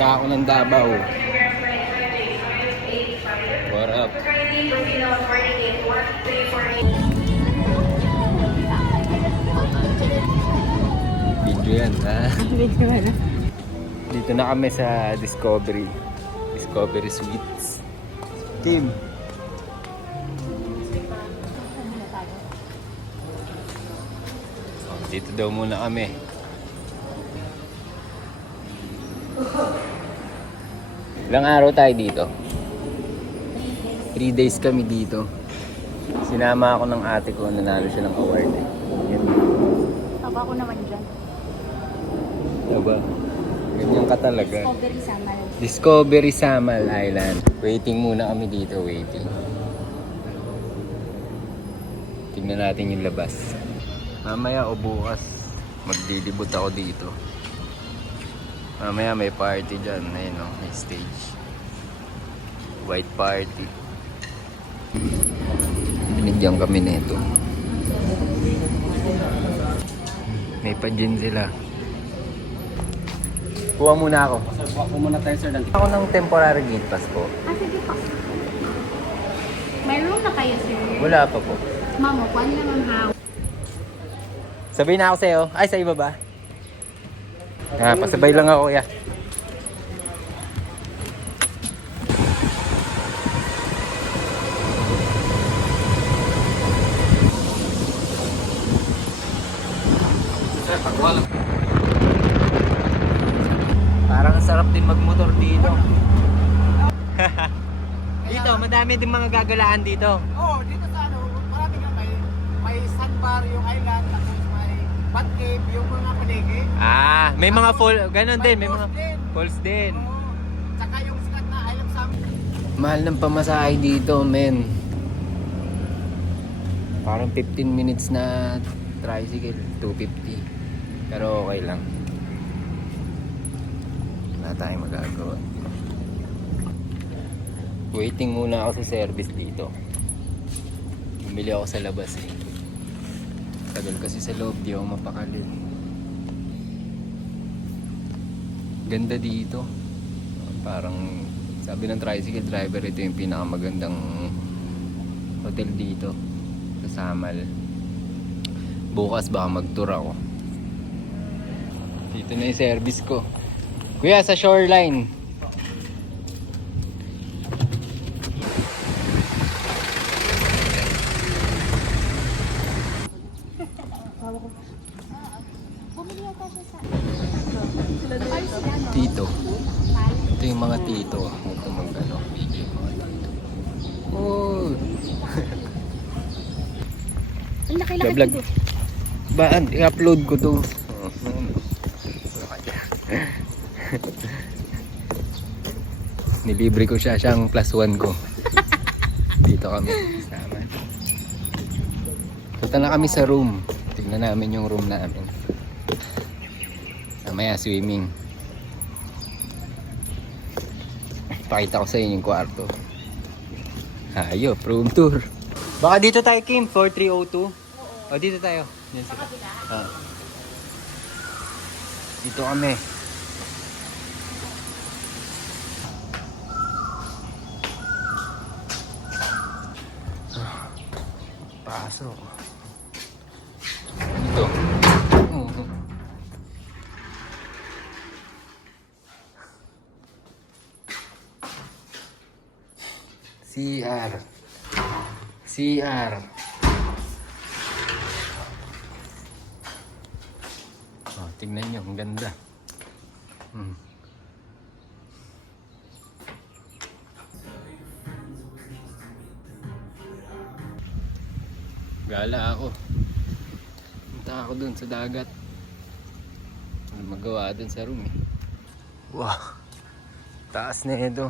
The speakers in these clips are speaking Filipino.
Kako ng Davao. What up? Video yan, ha? Dito na kami sa Discovery Suites. Kim. Dito daw muna kami. Ilang araw tayo dito? 3 days kami dito. Sinama ako ng ate ko, nanalo siya ng award eh. Yan. Taba ko naman dyan. Diba? Ganyan ka talaga. Discovery Samal. Discovery Samal Island. Waiting muna kami dito, waiting. Tingnan natin yung labas. Mamaya o bukas, magdidibut ako dito. Mamaya may party dyan. Ayun o, may stage. White party. Binigyan kami nito. May pa-gin sila. Kuha muna ako. Kuha ko muna tayo, sir. Ako ng temporary gate pass po. Sige po. May room na kayo, sir? Wala pa po. Mamo, kuha nila ng house. Sabihin na ako sa'yo. Ay, sa iba ba? Pasabay lang ako, kuya. Parang sarap din magmotor dito. Dito, madami din mga gagalaan dito. Oo, dito sa ano, marami nga may sandbar yung island, tapos may bat cave, yung mga palengke. May mga fall, ganun din, may mga falls din. falls din. Oo. Tsaka yung sikat na I Love Sam. Mahal ng pamasahe dito, men. Parang 15 minutes na tricycle, 250. Pero okay lang. Wala tayong magagawa. Waiting muna ako sa service dito. Bumili ako sa labas eh. Tagal kasi sa loob, di ako mapakali. Ganda dito. Parang sabi ng tricycle driver, ito yung pinakamagandang hotel dito sa Samal. Bukas baka mag-tour ako. Dito na yung service ko. Kuya, sa shoreline. Tito. Ito yung mga tito. Ito mag-ano. Video yung mga tito. Oh! Ang laki-laki Vlog. dito. Baan? I-upload ko to. Nilibre ko siya. Siyang +1 ko. Dito kami. Sama. Punta na kami sa room. Tignan namin yung room namin. Mamaya swimming. Pakita ko sa inyo yung kwarto. Ayun, room tour. Baka dito tayo, Kim. 4302. O, dito tayo. Yan sila. Dito kami. Pasok. Ito. CR. Oh, tingnan nyo, ang ganda. Gala ako. Punta ako dun sa dagat. Ano magawa dun sa room eh. Wow. Taas na ito.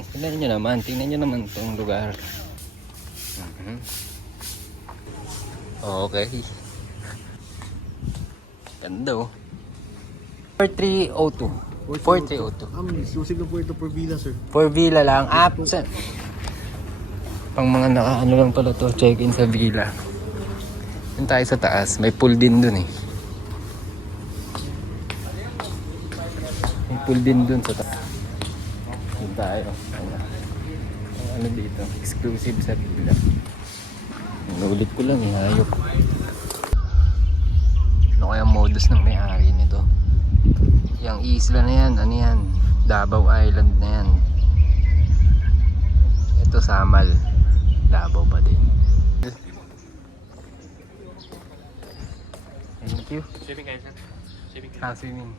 Tingnan nyo naman itong lugar. Okay. Ganda oh. 4302. 4302. Exclusive na po ito for villa, sir. For villa lang. Absent. Pang mga nakaano lang pala to. Check-in sa villa. Yun tayo sa taas. May pool din dun eh. pool din dun sa taas. Doon tayo. Ano dito? Exclusive sa villa. Inulit ko lang eh, hayop. Ano kaya modus ng may-ari nito? Yung isla na yan, ano yan? Davao Island na yan. Ito Samal. Davao pa din. Thank you. Swimming kayo, sir. Swimming kayo. Swimming.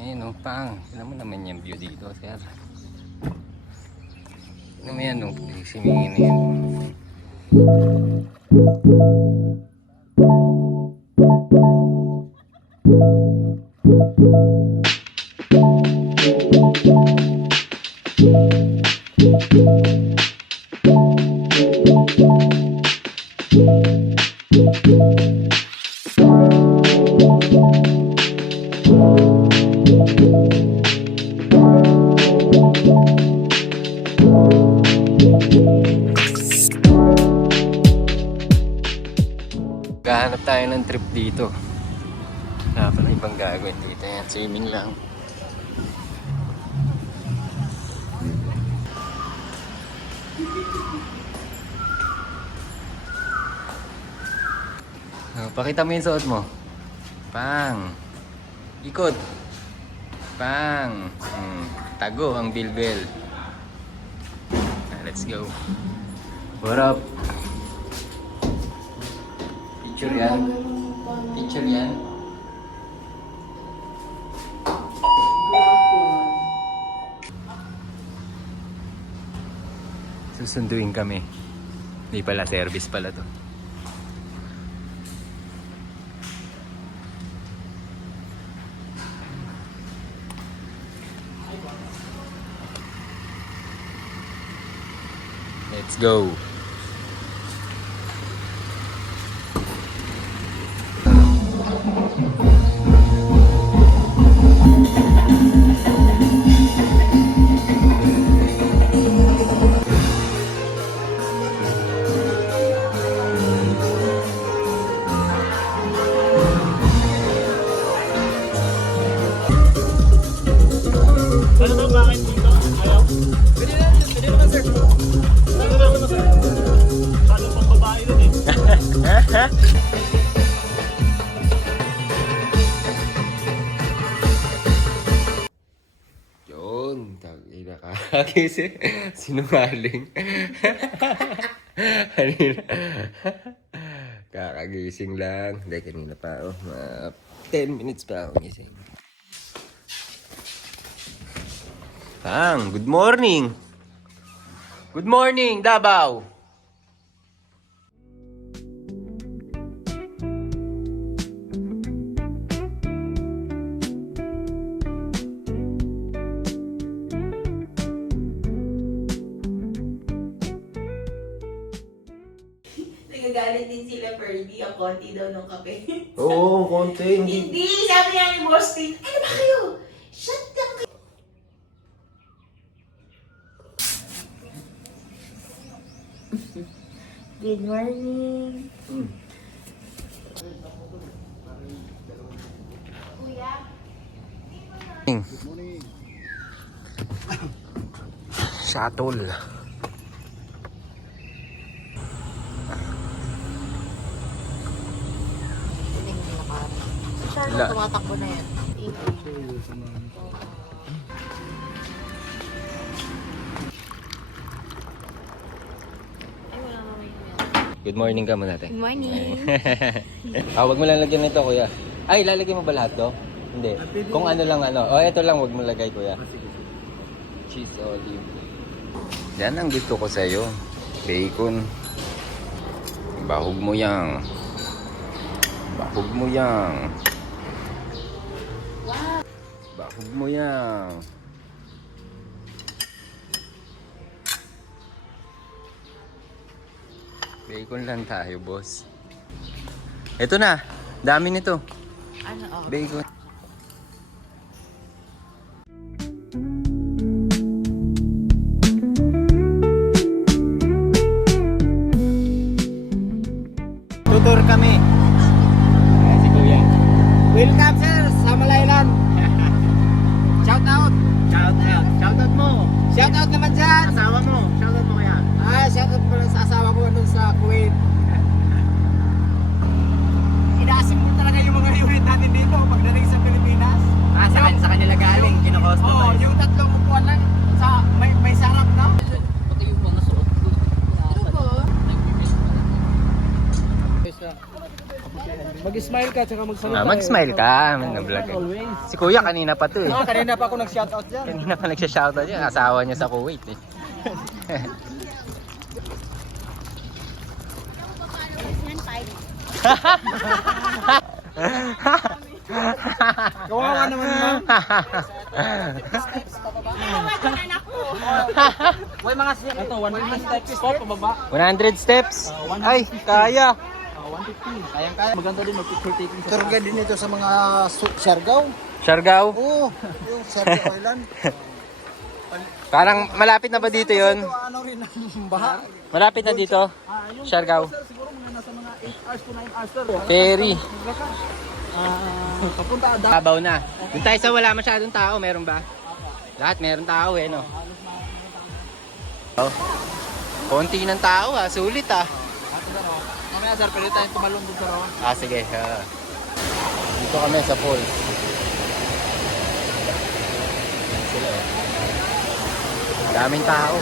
Ayun o, pang. Alam mo naman yung view dito, sir. Ano mo yan, nung swimming na yan. Gahanap tayo ng trip dito. Wala pa na ibang gagawin dito. Yan, swimming lang. Oh, pakita mo yung suot mo. Pang. Ikot. Pang. Tago ang bilbel. Let's go. What up? Picture yan. Picture yan. Susunduin kami. Hindi pala, service pala to. Let's go. Ano daw bakit dito? Ayaw? Pwede naman sir. Ano naman sir? Ano pang babae nun eh? Yun, tangina ka. Kasi sinungaling. Kanina. Kakagising lang. Hindi, kanina pa ako. 10 minutes pa ako gising. Pang, good morning. Good morning, Davao. Nagagalit din sila, Ferdy. Ang konti daw ng kape. Oo, konti. Hindi! Sabi niya ni Boston, ano ba kayo? Shut lang kayo. Good morning. Kuya? Shuttle. Siya tumatakbo na yan. Good morning ka muna, te. Good morning. Wag mo lang lagyan nito, kuya. Ay, lalagyan mo ba lahat to? Hindi. Kung ano lang ano. Ito lang, wag mo lagay, kuya. Cheese olive. Yan ang gusto ko sa'yo. Bacon. Bahog mo yang. Bahog mo yang. Bahog mo yang. Bacon lang tayo, boss. Ito na. Dami nito. Ano? Oh. Bacon. Tutor kami. Welcome sir sa Malaylan. Shout out. Shout out mo. Shout out naman dyan. Asawa mo. Shout out mo kaya. Shout out pala sa asawa ko doon sa Kuwait. Inaasim mo talaga yung mga unit natin dito pagdating sa Pilipinas. Sa kanila galing, kino-customize. Yung tatlong upuan lang sa may sarap, no? Pati yung mga suot ko. Mag-smile ka tsaka magsalita. Mag-smile ka. Nag-vlog. Si Kuya kanina pa to eh. Kanina pa ako nag-shoutout dyan. Kanina pa nagsya-shoutout yun. Asawa niya sa Kuwait eh. Kawawa naman naman. May mga ito, 100 steps po pababa. 100 steps? Ay, kaya. 150. Kayang-kaya. Maganda din mag-picture taking sa Turga din ito sa mga Siargao. Siargao? Oo, yung Siargao Island. Parang malapit na ba dito yon? Ano rin ang baha. Malapit na dito? Siargao? Siguro mga nasa mga 8 hours to 9 hours sir. Ferry. Papunta Ada. Babaw na. Doon tayo sa wala masyadong tao, meron ba? Lahat meron tao eh, no? Oh. Konti ng tao ah, sulit ah. Mamaya sir, pwede tayong tumalon dun sa raw. Sige. Dito kami sa falls. Sila oh. Daming tao.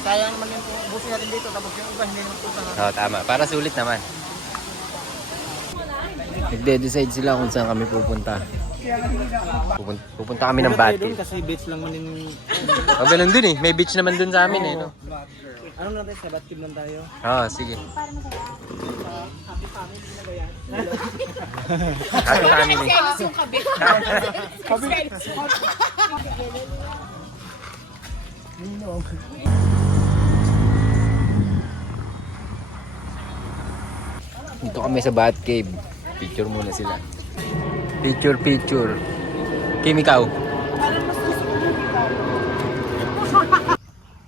Sayang naman yung busin natin dito tapos yung iba hindi napunta na. Oo, tama. Para sulit naman. Nagde-decide sila kung saan kami pupunta. Pupunta kami ng Bati. Kasi beach lang man yung... O, ganun dun eh. May beach naman dun sa amin eh, no? Ano natin, sa Batib lang tayo. Oo, sige. Happy family. Yung kabit. Dito kami sa Bat Cave. Picture muna sila. Picture. Kim, ikaw?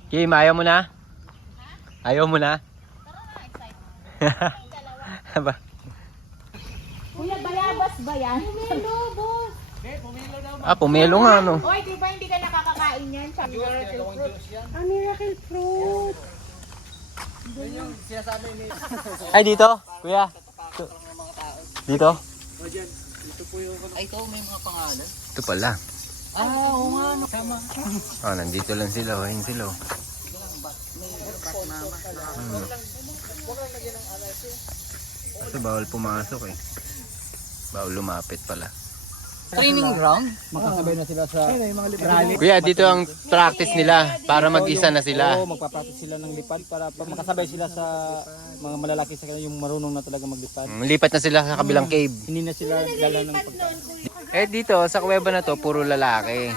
Kim, ayaw mo na? Ayaw mo na? Ba? Kuya, bayabas ba yan? Pumelo, boss. Pumelo nga, no? Oy, di ba hindi ka nakakakain yan? Miracle fruit. Ay, dito? Kuya? Dito? Ay, ito may mga pangalan. Ito pala. Oo nga, no. Tama. Nandito lang sila. Ayun sila. Kasi bawal pumasok eh. Bawal lumapit pala. Training ground? Makasabay na sila sa rally. Kuya, dito ang practice nila para mag-isa na sila. Oo, magpa-practice sila ng lipad para makasabay sila sa mga malalaki sa kanila yung marunong na talaga maglipad. Lipat na sila sa kabilang cave. Hindi na sila dala ng Dito, sa kuweba na to, puro lalaki.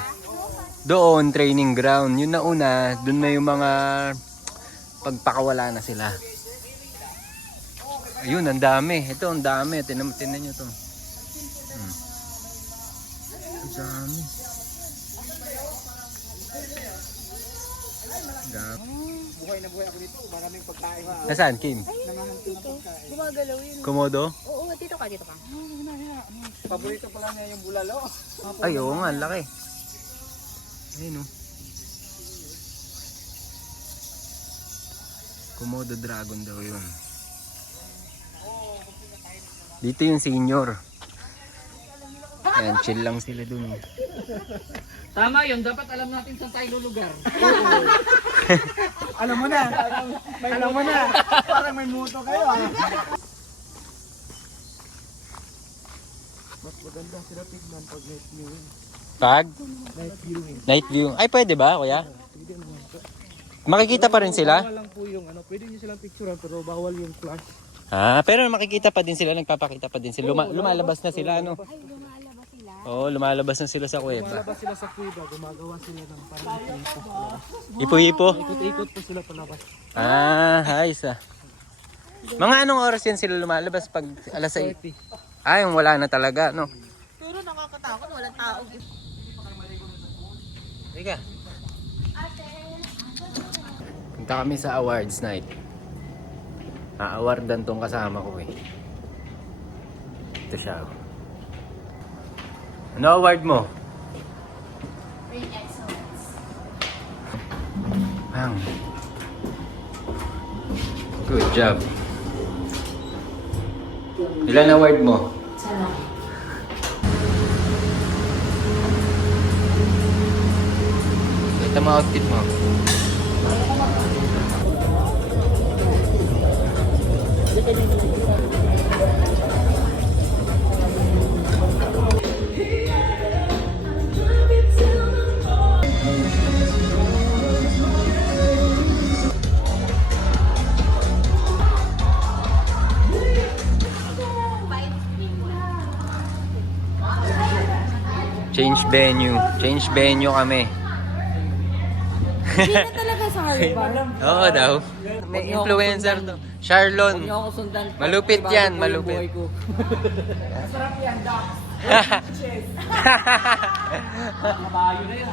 Doon, training ground. Yun na una, doon na yung mga pagpakawala na sila. Ayun, ang dami. Ito, ang dami. Tinan nyo to. Ang dami. buhay na buhay ako dito. Maraming pagkain. Nasaan, Kim? Gumagalaw yun. Komodo? Oo, dito ka. Paborito pala niya yung bulalo. Ay, oo nga, ang laki. Ayun oh. Komodo dragon daw yun. Dito yung senior. Ayan, chill lang sila dun. Tama yun. Dapat alam natin saan tayo lulugar. Alam mo na. Alam mo na. Parang may muto kayo. Mas maganda sila tignan pag night viewing. Pag? Night viewing. Night view. Ay, pwede ba, kuya? Makikita pa rin sila? Bawal lang po yung ano. Pwede nyo silang picturean pero bawal yung flash. Pero makikita pa din sila, nagpapakita pa din sila. Lumalabas na sila, ano? Ay, lumalabas sila. Oo, lumalabas na sila sa kuweba. Malabas sila sa kuweba. Gumagawa sila ng parang ipo. Ipo-ipo? Ikot-ikot po sila palabas. Ayos ah. Mga anong oras yan sila lumalabas pag alas 6? Ay, wala na talaga, no? Pero nakakatakot, walang tao. Teka. Punta kami sa awards night. A-awardan tong kasama ko eh. Ito siya. Oh. Ano award mo? Brain excellence. Bang. Good job. Ilan award mo? Sana. Ito mo outfit mo. Change venue. Change venue kami. Hindi na talaga sa Harvard. Oo daw. May influencer to. Charlon. Ako sundan. Malupit yan, malupit. Masarap yan, Doc. Chess. Mabayo na yan.